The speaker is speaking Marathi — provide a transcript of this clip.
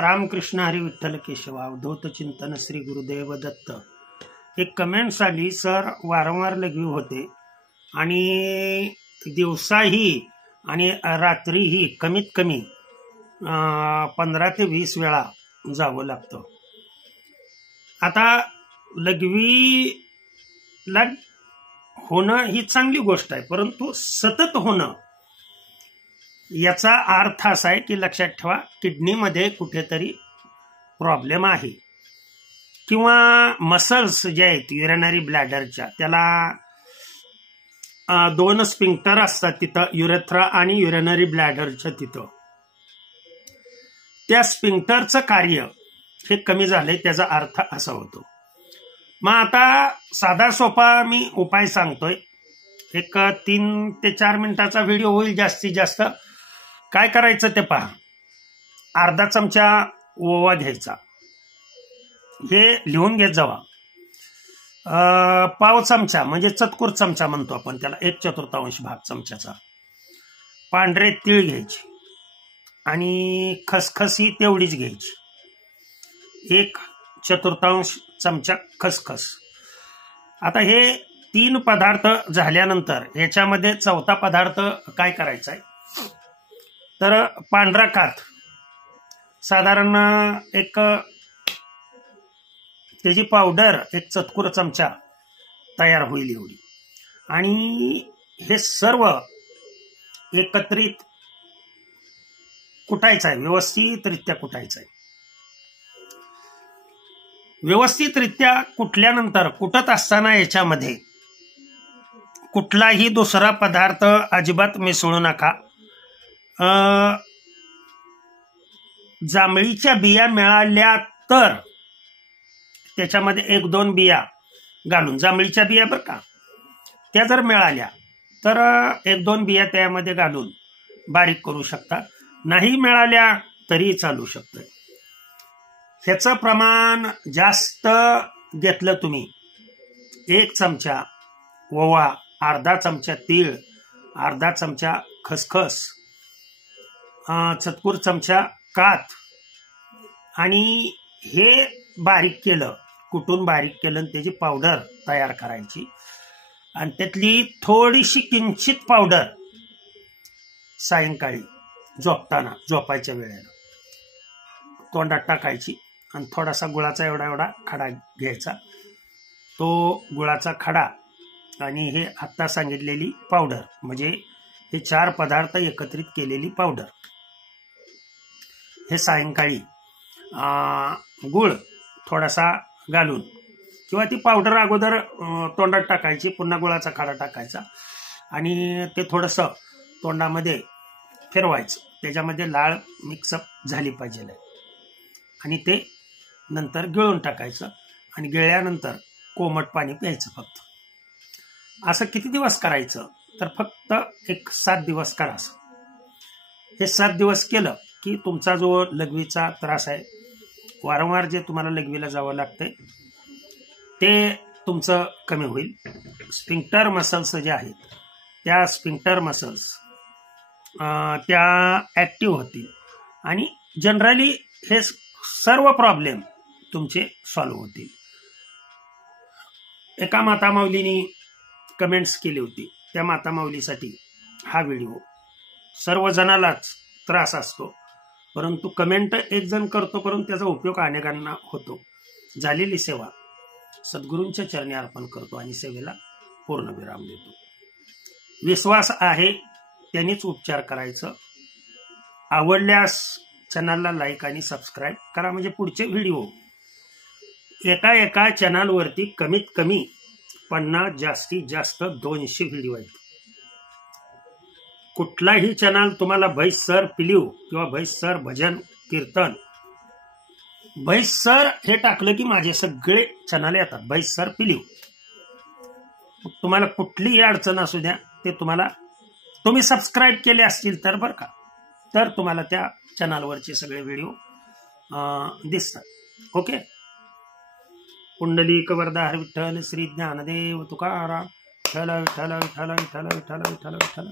रामकृष्ण हरी विठ्ठल केशव अवधूत चिंतन श्री गुरुदेव दत्त। एक कमेंट्स आली, सर वारंवार लघवी होते आणि दिवसाही आणि रात्रीही कमीत कमी 15 ते 20 वेळा जावं लागतं। आता लघवीला होणं ही चांगली गोष्ट आहे, परंतु सतत होणं याचा अर्थ असा आहे की लक्षात ठेवा, किडनीमध्ये कुठेतरी प्रॉब्लेम आहे किंवा मसल्स जे आहेत युरिनरी ब्लॅडरच्या, त्याला 2 स्पिंक्टर असतात तिथं, युरेथ्रा आणि युरिनरी ब्लॅडरच्या तिथं। त्या स्पिंक्टरचं कार्य हे कमी झाले, त्याचा अर्थ असा होतो। मग आता साधा सोपा मी उपाय सांगतोय, एक 3 ते 4 मिनिटाचा व्हिडिओ होईल जास्तीत जास्त। काय करायचं ते पहा। अर्धा चमचा ओवा घ्यायचा, हे लिहून घेत जावा। पाव चमचा म्हणजे चतकुर चमचा म्हणतो आपण त्याला, 1/4 भाग चमच्याचा पांढरे तीळ घ्यायचे आणि खसखस ही तेवढीच घ्यायची, 1/4 चमचा खसखस। आता हे 3 पदार्थ झाल्यानंतर याच्यामध्ये चौथा पदार्थ काय करायचा आहे तर पांढरा काथ, साधारण एक त्याची पावडर 1 चतकुर चमचा तयार होईल एवढी, आणि हे सर्व एकत्रित कुटायचं आहे, व्यवस्थितरित्या कुटायचं आहे। व्यवस्थितरित्या कुटल्यानंतर कुटत असताना याच्यामध्ये कुठलाही दुसरा पदार्थ अजिबात मिसळू नका। जांभळीच्या बिया मिळाल्या तर त्याच्यामध्ये 1-2 बिया घालून, जांभळीच्या बिया बरं का, त्या जर मिळाल्या तर 1-2 बिया त्यामध्ये घालून बारीक करू शकता, नाही मिळाल्या तरी चालू शकतं। ह्याचं प्रमाण जास्त घेतलं तुम्ही, 1 चमचा ओवा, अर्धा चमचा तीळ, अर्धा चमचा खसखस, चतकुर चमचा काथ, आणि हे बारीक केलं, कुटून बारीक केलं, त्याची पावडर तयार करायची आणि त्यातली थोडीशी किंचित पावडर सायंकाळी झोपताना, झोपायच्या वेळेला तोंडात टाकायची आणि थोडासा गुळाचा एवढा खडा घ्यायचा, तो गुळाचा खडा आणि हे आत्ता सांगितलेली पावडर, म्हणजे हे 4 पदार्थ एकत्रित केलेली पावडर, हे सायंकाळी गुळ थोडासा घालून किंवा ती पावडर अगोदर तोंडात टाकायची, पुन्हा गुळाचा खडा टाकायचा आणि ते थोडंसं तोंडामध्ये फिरवायचं, त्याच्यामध्ये लाळ मिक्सअप झाली पाहिजे आणि ते नंतर गिळून टाकायचं आणि गिळल्यानंतर कोमट पाणी प्यायचं फक्त। असं किती दिवस करायचं तर फक्त एक 7 दिवस करा। हे 7 दिवस केलं की तुमचा जो लघवीचा त्रास आहे, वारंवार जे तुम्हाला लघवीला जावं लागतंय, ते तुमचं कमी होईल। स्पिंक्टर मसल्स जे आहेत, त्या स्पिंक्टर मसल्स त्या ॲक्टिव्ह होतील आणि जनरली हे सर्व प्रॉब्लेम तुमचे सॉल्व्ह होतील। एका मातामाऊलीनी कमेंट्स केली होती, त्या मातामाऊलीसाठी हा व्हिडिओ। सर्वजणालाच त्रास असतो, परंतु कमेंट एक जण करतो, परंतु त्याचा उपयोग अनेकांना होतो। झालेली सेवा सद्गुरूंच्या चरणी अर्पण करतो आणि सेवेला पूर्णविराम देतो। विश्वास आहे त्यांनीच उपचार करायचं। आवडल्यास चॅनलला लाईक आणि सबस्क्राईब करा, म्हणजे पुढचे व्हिडिओ एका चॅनलवरती कमीत कमी 50, जास्तीत जास्त 200 व्हिडिओ आहेत। कुठलाही चॅनल तुम्हाला भैस सर पिलीव किंवा भैस सर भजन कीर्तन, भैस सर हे टाकलं की माझे सगळे चॅनल येतात, भैस सर पिलीव। तुम्हाला कुठलीही अडचण असू द्या, ते तुम्ही सबस्क्राईब केले असतील तर बरं का, तर तुम्हाला त्या चॅनलवरचे सगळे व्हिडिओ दिसतात। ओके। पुंडलिक वरदा हर विठ्ठल श्री ज्ञानदेव तुकाराम, विठ्ठल विठ्ठल विठ्ठल विठ्ठल विठ्ठल विठ्ठल विठ्ठल।